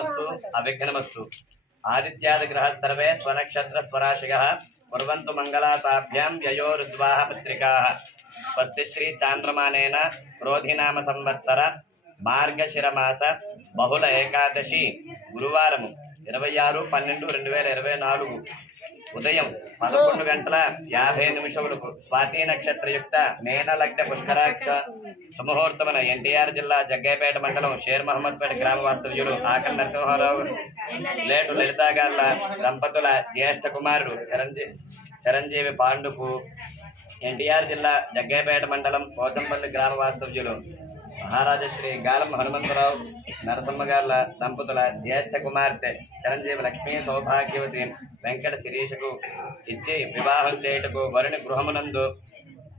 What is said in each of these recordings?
శుభమస్తు అవిఘ్నమస్తు ఆదిత్యాదిగ్రహ survey స్వనక్షత్ర స్వరాశిగ. కుర్వంతు మంగళాతాభ్యాం యయోరుద్వాహ పత్రికాः. స్వస్తి శ్రీ చాంద్రమానేన క్రోధినామ సంవత్సర మార్గశిరమాస బహుళ ఏకాదశి గురువారము ఇరవై ఆరు పన్నెండు రెండు వేల ఇరవై నాలుగు. ఉదయం పదకొండు గంటల యాభై నిమిషములకు స్వాతి నక్షత్రయుక్త మేనలగ్న పుష్కరాక్ష సుముహూర్తమున ఎన్టీఆర్ జిల్లా జగ్గైపేట మండలం షేర్ మహమ్మద్పేట గ్రామ వాస్తవ్యులు ఆకల్ నరసింహారావు లేటు లలితాగార్ల దంపతుల జ్యేష్ఠ కుమారుడు చిరంజీవి చిరంజీవి పాండుకు ఎన్టీఆర్ జిల్లా జగ్గైపేట మండలం పోతంపల్లి గ్రామ వాస్తవ్యులు మహారాజా శ్రీ గాలం హనుమంతరావు నరసమ్మ దంపతుల జ్యేష్ఠ కుమార్తె చిరంజీవి లక్ష్మీ సౌభాగ్యవతి వెంకట శిరీషకు ఇచ్చి వివాహం చేయుటకు వరుని గృహమునందు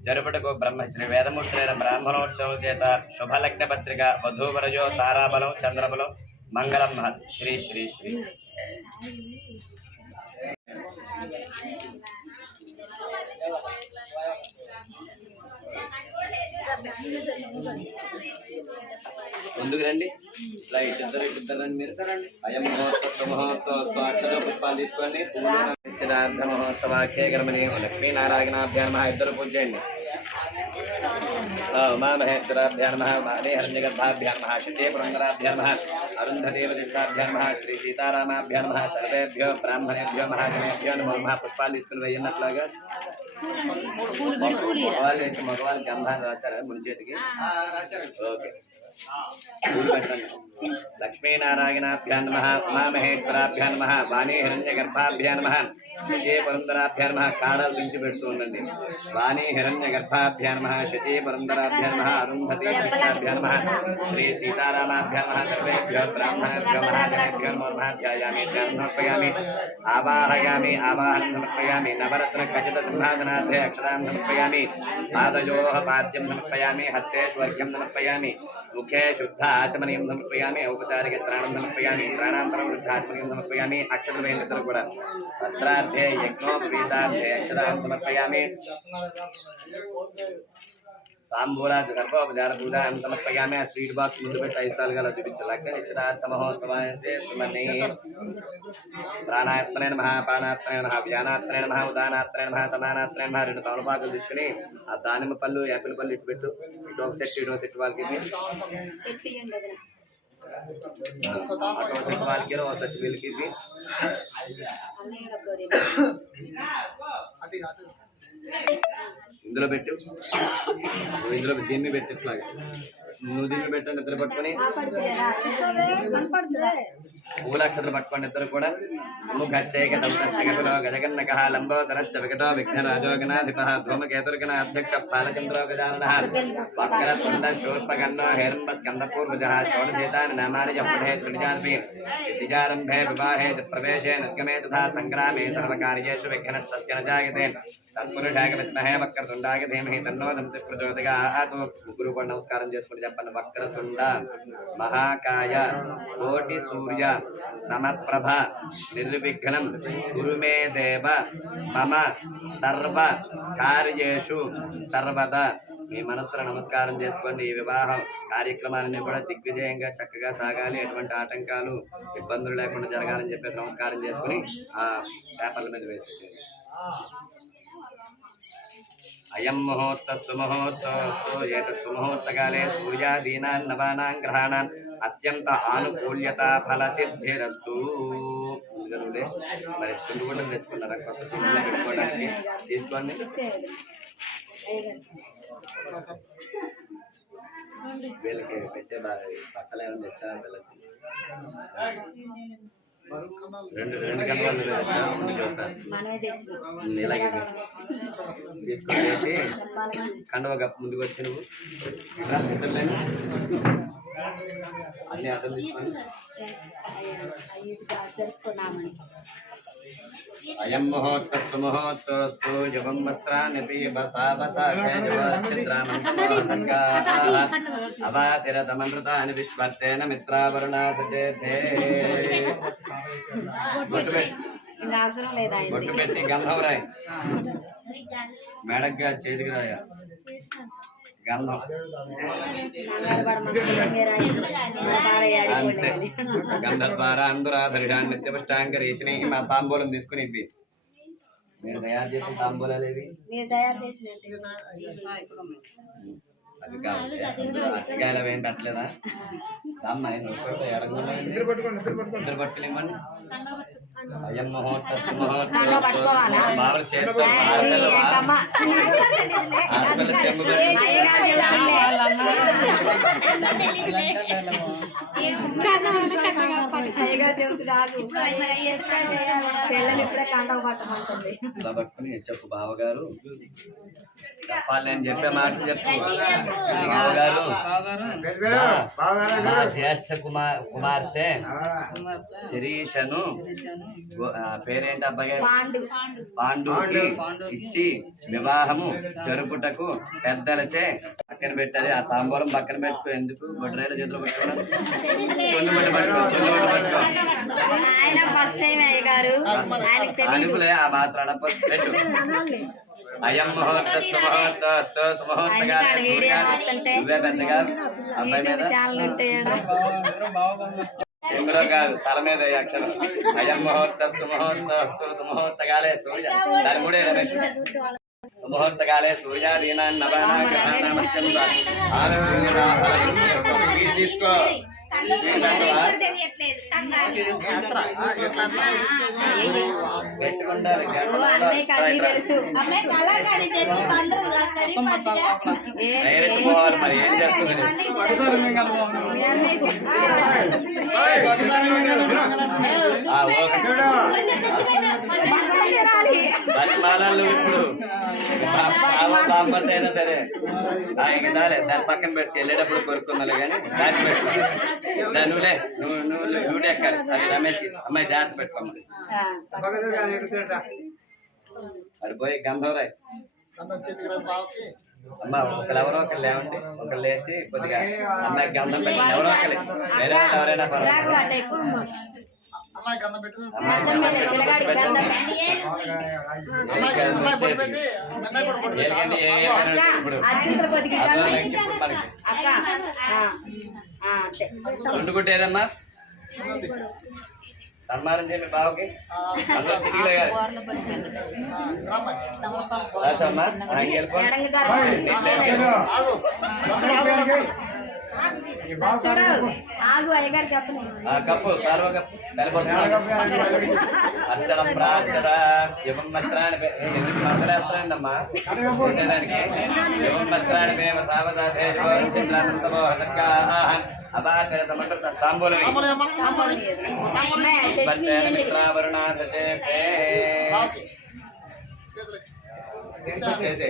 జరుపుటకు బ్రహ్మ శ్రీ వేదమూర్తులైన బ్రాహ్మణోత్సవం చేత శుభలగ్న పత్రిక వధూవరజో తారాబలం చంద్రబలం మంగళం శ్రీ శ్రీ శ్రీ. ముందుకు రండి. ఇట్లా ఇద్దరు ఇద్దరు రండి మీరు అయం మహోత్సవ మహోత్సవ అక్షర పుష్పాలు తీసుకోండి. సిద్ధార్థ మహోత్సవ అక్షయకరమని లక్ష్మీనారాయణాభ్యాన్ ఇద్దరు పూజ చేయండి. ఉమామహేశ్వరాభ్యాన్ మహా వాణి హరణ్యగర్భాభ్యాన్ మహా శచే పురంధరాభ్యాన్ మహా అరుంధదేవతిష్టాభ్యాన్ మహా శ్రీ సీతారామాభ్యాన్ సర్వేభ్యో బ్రాహ్మణేభ్యో మహాజనేభ్యో నమో మహా పుష్పాలు తీసుకుని వెయ్యన్నట్లాగా. మగవాళ్ళు మగవాళ్ళకి గంధాన్ని రాశారా? ముడి చేతికి ఓకే. పూలు పెట్టండి లక్ష్మీనారాయణాభ్యాన్ నమ ఉమామహేశ్వరాభ్యాన్ నమ వాణి హిరణ్య గర్భాభ్యాన్ నమ శచీ పురంధరాభ్యాన్ నమ కాడలు దించి పెడుతూ ఉండండి వాణి హిరణ్య గర్భాభ్యాన్ నమ శచీ పురంధరాభ్యాన్ నమ అరుంధతి కృష్ణాభ్యాన్ నమ శ్రీ సీతారామాభ్యాన్ నమ సర్వేభ్యో బ్రాహ్మణేభ్యో మహాజనేభ్యో నమో ధ్యాయామి ధ్యానం సమర్పయామి ఆవాహయామి ఆవాహనం సమర్పయామి నవరత్న ఖచ్చిత సింహాసనార్థే అక్షరాం సమర్పయామి పాదయోః పాద్యం సమర్పయామి హస్తేష్వర్ఘ్యం సమర్పయామి मुखे शुद्ध आचमनीय समर्पयामि, औपचारिक स्नानं समर्पयामि स्नानान्तरं वृद्धाचमनीयं समर्पयामि अक्षतमेन तत्र ಕೂಡ वस्त्रार्थे यज्ञोपवीतार्थे अक्षतां समर्पयामि। సమర్పయామి స్నానాంతరం వృద్ధాచమనీయం సమర్పయామి అక్షతమైనతరు కూడా వస్త్రార్థే యజ్ఞోపవీతార్థే అక్షరాం సమర్పయామి తాంబూలాది సర్వోపచార పూజాం సమర్పయామి ఆ స్వీట్ బాక్స్ ముందు పెట్టి ఐదు సార్లు అలా చూపించాలి నిశ్చితార్థ మహోత్సవాన్ని సుమని ప్రాణాత్మనే నమ ప్రాణాత్మనే నమ వ్యానాత్మనే నమ ఉదానాత్మనే నమ తమానాత్మనే నమ రెండు తమలపాకులు తీసుకుని ఆ దానిమ్మ పళ్ళు యాపిల్ పళ్ళు ఇటు పెట్టు ఇటు ఒక సెట్ ఇటు ఒక సెట్ వాళ్ళకి అటు ఒక సెట్ వాళ్ళకి ఒక సెట్ వీళ్ళకి ఇది. ఇందులో పెట్టు. నువ్వు ఇందులో దీన్ని పెట్టేట్లాగా నువ్వు దీన్ని పెట్టండి ఇద్దరు పట్టుకొని. పూలక్షతలు పట్టుకోండి ఇద్దరు కూడా. ముఖశ్చైక దంతశ్చగతులో గజగన్నక లంబోదరశ్చ వికటో విఘ్నరాజోగనాధిప ధూమకేతుర్గణ అధ్యక్ష బాలచంద్రో గజానన వక్రతుండ శూర్పగన్నో హేరంబ స్కందపూర్వజ షోడశేతాని నామాని జపఠే త్రిజాన్పి విద్యారంభే వివాహే ప్రవేశే నిర్గమే తథా సంగ్రామే సర్వకార్యేషు విఘ్నస్తస్య న జాయతే తత్పురుషాయ విద్మహే వక్రతుండాయ ధీమహి తన్నో దంతి ప్రచోదయాత్ గురువు నమస్కారం చేసుకుని చెప్పండి వక్రతుండ మహాకాయ కోటి సూర్య సమప్రభ నిర్విఘ్నం. గురుమే దేవ మమ సర్వ కార్యేషు సర్వదా. మీ మనస్సులో నమస్కారం చేసుకోండి. ఈ వివాహం కార్యక్రమాలన్నీ కూడా దిగ్విజయంగా చక్కగా సాగాలి. ఎటువంటి ఆటంకాలు ఇబ్బందులు లేకుండా జరగాలని చెప్పేసి నమస్కారం చేసుకుని ఆ పేపర్ల మీద వేసేసేయండి. అయం ముహూర్త సుముహూర్తో ఏతత్ సుముహూర్తకాలే సూర్యాదీనాన్ నవానాం గ్రహాణాన్ అత్యంత ఆనుకూల్యత ఫల సిద్ధిరస్తు ముందుగానే మరి పిండి కూడా తెచ్చుకున్నారా కొత్త పిండిలో పెట్టుకోవడానికి తీసుకోండి వీళ్ళకి పెట్టే బాగా బట్టలు ఏమైనా తెచ్చారా వీళ్ళకి రెండు రెండు తెచ్చినాం ఇలాగే తీసుకొని కండవ గప్ప ముందుకు వచ్చి నువ్వు. అన్ని అర్థం తీసుకొని విశ్వర్తేన మిత్రావరుణా సచేతే బొట్టు పెట్టి ఇంకా అవసరం లేదా బొట్టు పెట్టి గంధం రాయి. మేడగ్గా చేతికి రాయ. గంధం. గంధద్వార నిత్యపుష్టాంగరీషిని మా తాంబూలం తీసుకుని ఇవి మీరు తయారు చేసిన తాంబూలాలు ఇవి మీరు తయారు చేసినట్టు. అవి కాదు అందులో అరటికాయలు అవి ఏం పెట్టలేదా అమ్మాయి ఇద్దరు అయ్యం ముహూర్త? మామూలు? ఆడపిల్ల చెంబు చెల్లెలు ఇప్పుడే కండవ పట్టమంటుంది ఇలా పట్టుకుని చెప్పు బావగారు. చెప్పాలి నేను చెప్పే మాట చెప్పు. బావగారు. నా జ్యేష్ఠ కుమార్ కుమార్తె శిరీషను పేరేంటి అబ్బాయి పాండు. పాండుకి ఇచ్చి వివాహము జరుపుటకు పెద్దలచే పక్కన పెట్టాలి. ఆ తాంబూలం పక్కన పెట్టుకో ఎందుకు? బొడ్రాయిల చేతిలో పెట్టుకోవడం. తొండి బొట్టు పట్టుకో తొండి బొట్టు పట్టుకో ఆయన ఫస్ట్ టైం అయ్యగారు ఆయనకు తెలియదు అనుకులే ఆ మాత్రం పెట్టు అయం ముహూర్త సుముహూర్త. చెంగులో కాదు తల మీద అక్షరం. అయం ముహూర్త సుముహూర్త సుముహూర్తగాలే సూర్య. దాని మూడే సూర్యాదీనాన్ నవానాన్ గ్రహాణామత్యం వీడు తీసుకో తెలుసు డైరెక్ట్ పోవాలి మరి ఏం చేస్తుంది బతిమాలాలు ఇప్పుడు. బాంబర్త అయినా సరే. ఆయన దాలే దాని పక్కన పెట్టి వెళ్ళేటప్పుడు కొరుకుందాలి కానీ దాచి పెట్టుకో. దాని నువ్వులే నువ్వు నువ్వు నువ్వు ఎక్కాలి. అది రమేష్కి అమ్మాయి జాగ్రత్త ఆ, అది పోయి గంధవరాయ్. అమ్మ ఒకరు ఎవరో ఒకరు లేవండి. ఒకరు లేచి కొద్దిగా అమ్మాయికి గంధం పెట్టి ఎవరో ఒకరు వేరే ఎవరైనా పర్వాలేదు. అట్ట ఎక్కువ అమ్మాయికి గంధం మీద పిల్లగాడికి గంధం ఏంటంటే ఏ ఏ అక్క పని ఇప్పుడు అర్జునుడు కొద్దిగా అదో గంధం. ఇప్పుడు మనకి అక్క ఆ, ఆ, అంతే. గుండు కుట్టేదమ్మా సన్మానం చేయండి బావకి అందరూ చిటికలే కాదు రాసమ్మా చూడు ఆగు అయ్యగారు చెప్పని ఆ కప్పు చాలువ కప్పు. కలపడుతున్నాను అర్చన ప్రార్చన యువం వస్త్రాన్ని పే- ఏ, ఎందుకు మరదలేస్తానండమ్మా చేసేదానికి యువం వస్త్రాన్ని ప్రేమ సావధాతే చిత్రానంతమో హతకాహ అబాకర సమగ్ర తాంబూలం? మిత్రావరుణాసతే చేసే.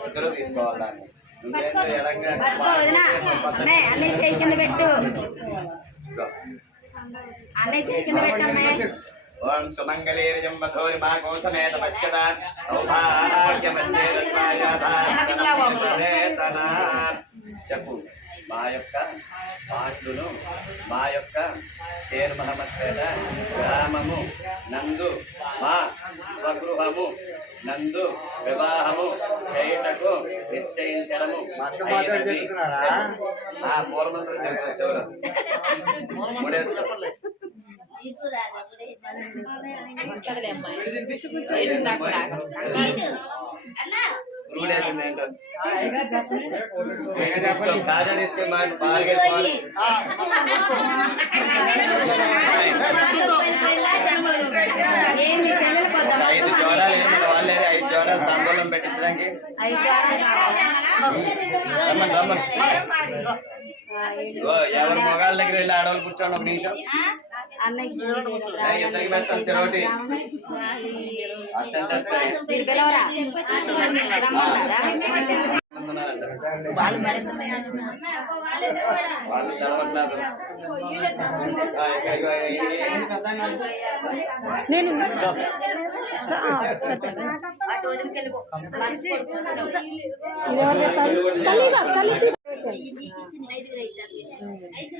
ఇద్దరు తీసుకోవాలి? దాన్ని అన్నయ్య అన్నయ్య చేయి కింద పెట్టు. అన్నయ్య చేయి కింద పెట్టు అన్నయ్య ఓం సుమంగళీర్యం మధోరి మా సౌభాగ్యమస్యేతనా చెప్పు మా యొక్క పాటలును మా యొక్క షేర్ మహమ్మద్ పేట గ్రామము నందు మా స్వగృహము నందు వివాహము చేయుటకు నిశ్చయించడము. ఆ మూలమంత్రం చెప్తాను చివర మూడేసుకో స్కూల్ ఏంటో కాజా తీసుకొని మాకు బాగా పోవాలి. ఐదు జోడాలు ఏంటి వాళ్ళే ఐదు జోడాలు తంబూలం పెట్టించడానికి? రమ్మని రమ్మని. ఎవరి మొగాళ్ళ దగ్గర వెళ్ళి ఆడవాళ్ళు కూర్చోండి ఒక నిమిషం. ఇద్దరికి పెడతాం చెరోటి. అట్టంటే అట్టే. మీరు పిలవరా రమ్మంటారా ఉన్నారంట. వాళ్ళు తెలవట్లేదు ఆ, ఇక- ఇక- అటు వదిలికెళ్ళిపో. మర్చిపో. ఇక-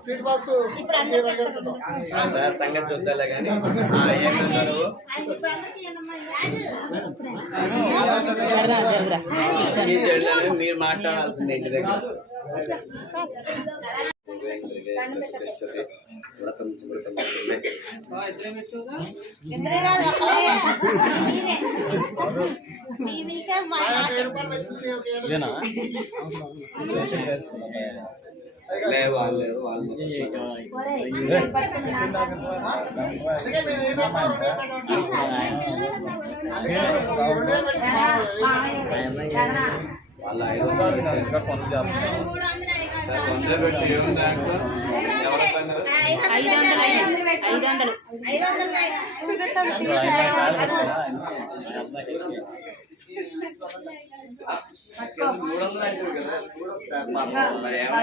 స్వీట్ బాక్స్ సంగతి చూద్దాలే కానీ మీరు మాట్లాడాల్సింది ఇంటి దగ్గర. లేదు వాళ్ళు లేదు వాళ్ళు ఐదు వందలు సార్ వందలు పెట్టి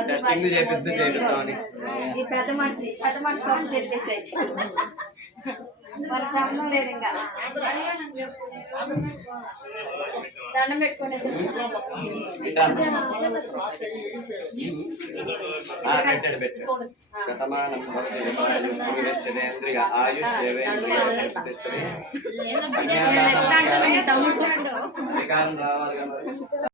టెస్టింగ్ చేపిస్తే చేపిస్తామని పెద్ద మనిషి పెద్ద మనిషి చెప్పేసాయి. వాళ్ళ సంబంధం లేదు ఇంకా దండం పెట్టుకునే ఇట్లా ఆ, కచ్చడి పెట్టు. శతమానం ఆయుష్ రావాలి.